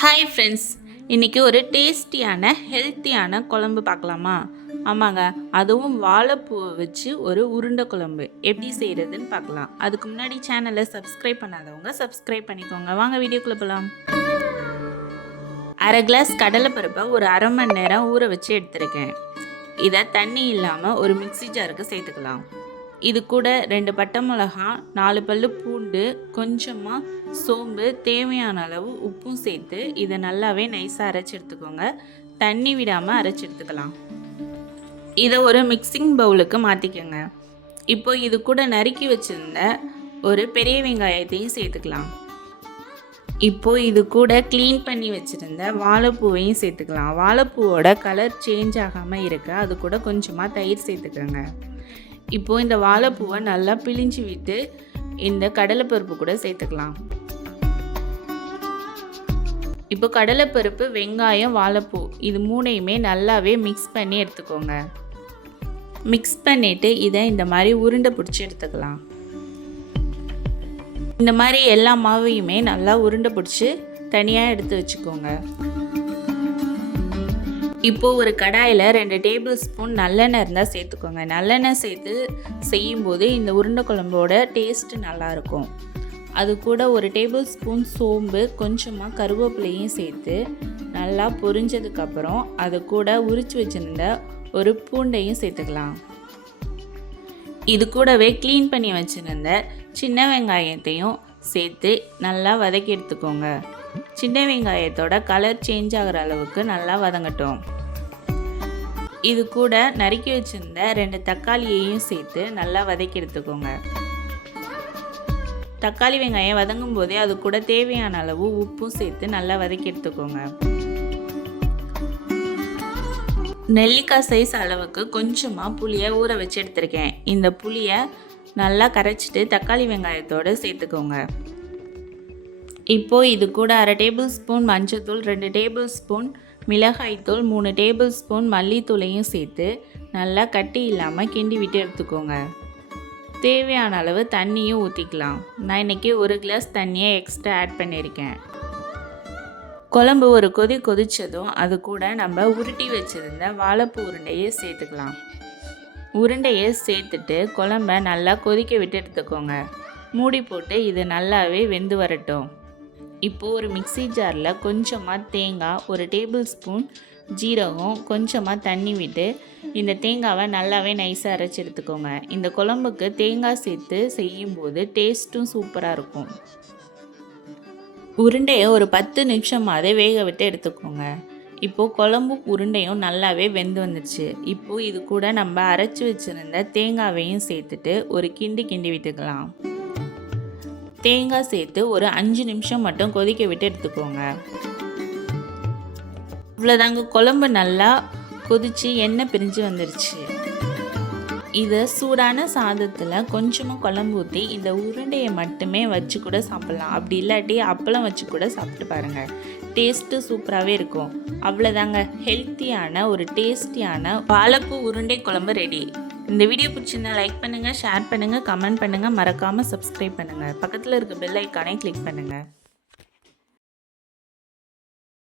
Hi friends, இன்றைக்கி ஒரு டேஸ்டியான ஹெல்த்தியான குழம்பு பார்க்கலாமா? ஆமாங்க, அதுவும் வாழைப்பூவை வச்சு ஒரு உருண்டை குழம்பு எப்படி செய்கிறதுன்னு பார்க்கலாம். அதுக்கு முன்னாடி சேனலை சப்ஸ்கிரைப் பண்ணாதவங்க சப்ஸ்கிரைப் பண்ணிக்கோங்க. வாங்க வீடியோக்குள்ளே போகலாம். அரை கிளாஸ் கடலைப்பருப்பை ஒரு அரை மணி நேரம் ஊற வச்சு எடுத்துருக்கேன். இதை தண்ணி இல்லாமல் ஒரு மிக்ஸி ஜாருக்கு சேர்த்துக்கலாம். இது கூட 2 பட்டை மிளகா, 4 பல்லு பூண்டு, கொஞ்சமாக சோம்பு, தேவையான அளவு உப்பும் சேர்த்து இதை நல்லாவே நைஸாக அரைச்சி எடுத்துக்கோங்க. தண்ணி விடாமல் அரைச்சி எடுத்துக்கலாம். இதை ஒரு மிக்சிங் பவுலுக்கு மாற்றிக்கோங்க. இப்போ இது கூட நறுக்கி வச்சுருந்த ஒரு பெரிய வெங்காயத்தையும் சேர்த்துக்கலாம். இப்போது இது கூட க்ளீன் பண்ணி வச்சுருந்த வாழைப்பூவையும் சேர்த்துக்கலாம். வாழைப்பூவோட கலர் சேஞ்ச் ஆகாமல் இருக்க அது கூட கொஞ்சமாக தயிர் சேர்த்துக்கோங்க. இப்போது இந்த வாழைப்பூவை நல்லா பிழிஞ்சு விட்டு இந்த கடலைப்பருப்பு கூட சேர்த்துக்கலாம். இப்போ கடலைப்பருப்பு, வெங்காயம், வாழைப்பூ இது மூணையுமே நல்லாவே மிக்ஸ் பண்ணி எடுத்துக்கோங்க. மிக்ஸ் பண்ணிவிட்டு இதை இந்த மாதிரி உருண்டை பிடிச்சி எடுத்துக்கலாம். இந்த மாதிரி எல்லா மாவையுமே நல்லா உருண்டை பிடிச்சி தனியாக எடுத்து வச்சுக்கோங்க. இப்போது ஒரு கடாயில் 2 டேபிள் ஸ்பூன் நல்லெண்ணெய் இருந்தால் சேர்த்துக்கோங்க. நல்லெண்ணெய் சேர்த்து செய்யும்போது இந்த உருண்டை குழம்போட டேஸ்ட்டு நல்லாயிருக்கும். அது கூட ஒரு டேபிள் ஸ்பூன் சோம்பு, கொஞ்சமாக கருவேப்பிலையும் சேர்த்து நல்லா பொரிஞ்சதுக்கப்புறம் அது கூட உரித்து வச்சுருந்த ஒரு பூண்டையும் சேர்த்துக்கலாம். இது கூடவே க்ளீன் பண்ணி வச்சுருந்த சின்ன வெங்காயத்தையும் சேர்த்து நல்லா வதக்கி எடுத்துக்கோங்க. சின்ன வெங்காயத்தோட கலர் சேஞ்ச் ஆகிற அளவுக்கு நல்லா வதங்கட்டும். இது கூட நறுக்கி வச்சுருந்த 2 தக்காளியையும் சேர்த்து நல்லா வதக்கி எடுத்துக்கோங்க. தக்காளி வெங்காயம் வதங்கும் போதே அது கூட தேவையான அளவு உப்பும் சேர்த்து நல்லா வதக்கி எடுத்துக்கோங்க. நெல்லிக்காய் சைஸ் அளவுக்கு கொஞ்சமாக புளியை ஊற வச்சு எடுத்துருக்கேன். இந்த புளியை நல்லா கரைச்சிட்டு தக்காளி வெங்காயத்தோடு சேர்த்துக்கோங்க. இப்போது இது கூட அரை டேபிள் ஸ்பூன் மஞ்சள்தூள், 2 டேபிள் ஸ்பூன் மிளகாய்த்தூள், 3 டேபிள் ஸ்பூன் மல்லித்தூளையும் சேர்த்து நல்லா கட்டி இல்லாமல் கிண்டி விட்டு எடுத்துக்கோங்க. தேவையான அளவு தண்ணியும் ஊற்றிக்கலாம். நான் இன்றைக்கி 1 கிளாஸ் தண்ணியை எக்ஸ்ட்ரா ஆட் பண்ணியிருக்கேன். குழம்பு ஒரு கொதித்ததும் அது கூட நம்ம உருட்டி வச்சுருந்த வாழைப்பூ உருண்டையை சேர்த்துக்கலாம். உருண்டையை சேர்த்துட்டு குழம்ப நல்லா கொதிக்க விட்டு எடுத்துக்கோங்க. மூடி போட்டு இது நல்லாவே வெந்து வரட்டும். இப்போது ஒரு மிக்ஸி ஜாரில் கொஞ்சமாக தேங்காய், 1 டேபிள் ஸ்பூன் ஜீரகம், கொஞ்சமாக தண்ணி விட்டு இந்த தேங்காவை நல்லாவே நைஸாக அரைச்சி எடுத்துக்கோங்க. இந்த குழம்புக்கு தேங்காய் சேர்த்து செய்யும்போது டேஸ்ட்டும் சூப்பராக இருக்கும். உருண்டையை ஒரு 10 நிமிஷமாவது வேக விட்டு எடுத்துக்கோங்க. இப்போது குழம்பு உருண்டையும் நல்லாவே வெந்து வந்துடுச்சு. இப்போது இது கூட நம்ம அரைச்சி வச்சுருந்த தேங்காவையும் சேர்த்துட்டு ஒரு கிண்டி விட்டுக்கலாம். தேங்காய் சேர்த்து ஒரு 5 நிமிஷம் மட்டும் கொதிக்க விட்டு எடுத்துக்கோங்க. இவ்வளோதாங்க, குழம்பு நல்லா கொதித்து எண்ணெய் பிரிஞ்சு வந்துடுச்சு. இதை சூடான சாதத்தில் கொஞ்சமாக குழம்பு ஊற்றி இந்த உருண்டையை மட்டுமே வச்சு கூட சாப்பிட்லாம். அப்படி இல்லாட்டி அப்பளம் வச்சு கூட சாப்பிட்டு பாருங்கள். டேஸ்ட்டு சூப்பராகவே இருக்கும். அவ்வளோதாங்க, ஹெல்த்தியான ஒரு டேஸ்டியான வாழைப்பூ உருண்டை குழம்பு ரெடி. இந்த வீடியோ பிடிச்சிருந்தா லைக் பண்ணுங்கள், ஷேர் பண்ணுங்கள், கமெண்ட் பண்ணுங்கள், மறக்காமல் சப்ஸ்கிரைப் பண்ணுங்கள். பக்கத்தில் இருக்க பெல் ஐக்கானை கிளிக் பண்ணுங்கள்.